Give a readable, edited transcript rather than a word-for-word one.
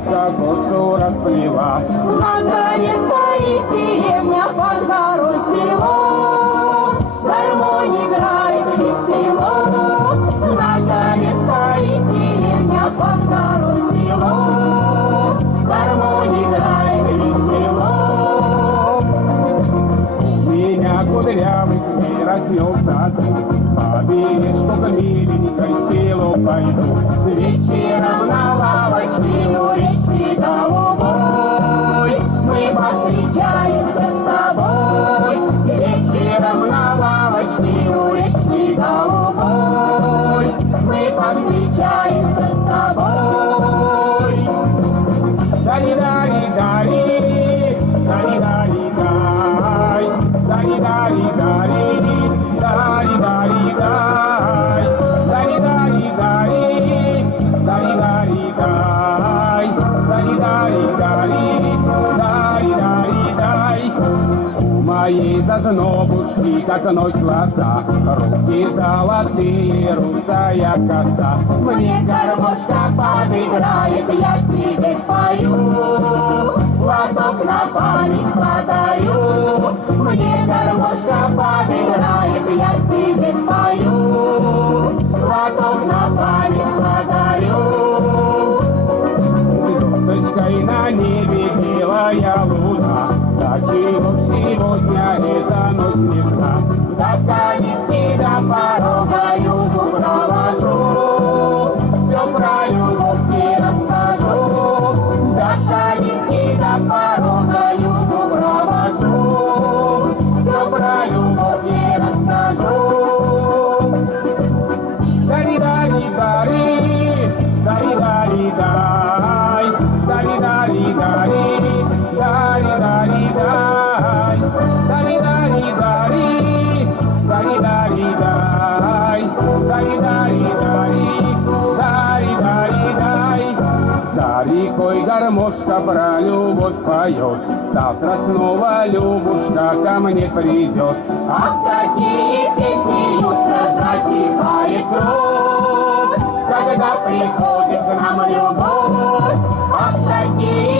березка косу расплела. На горе стоит деревня, под горой село, гармонь играет весело. На горе стоит деревня, под горой село, гармонь играет весело. У меня кудрявый змей растет в саду, поверишь, что к миленькой селу пойду. Вечером на лавочке у речки голубой мы повстречаемся с тобой. Вечером на лавочке у речки голубой мы повстречаемся с тобой. Дари-дари-дари, дари-дари-дай, дари-дари-дари, дари-дари-дай, дари-дари-дари, дари-дари-дай, дари-дари-дари, дари-дари-дай. У моей зазнобушки, как ночь глаза, руки золотые, русая коса. Мне гармошка подыграет, я тебе спою, платок на память подарю. Мне гармошка подыграет, я тебе спою, платок на память подарю. Звездочкой на небе белая луна, да чего сегодня эта ночь нежна. До калитки до порога югу провожу, все про любовь не расскажу. До калитки до порога югу провожу, все про любовь не расскажу. Дари-дари-дари, дари-дари-дай, дари-дари-дари, дари-дари-дай, дари-дари-дари, дари-дари-дай, дари-дари-дари, дари-дари-дай. За рекой гармошка про любовь поет, завтра снова Любушка ко мне придет. Ах, какие песни льются, затихает кровь, когда приходит к нам любовь. Ах, какие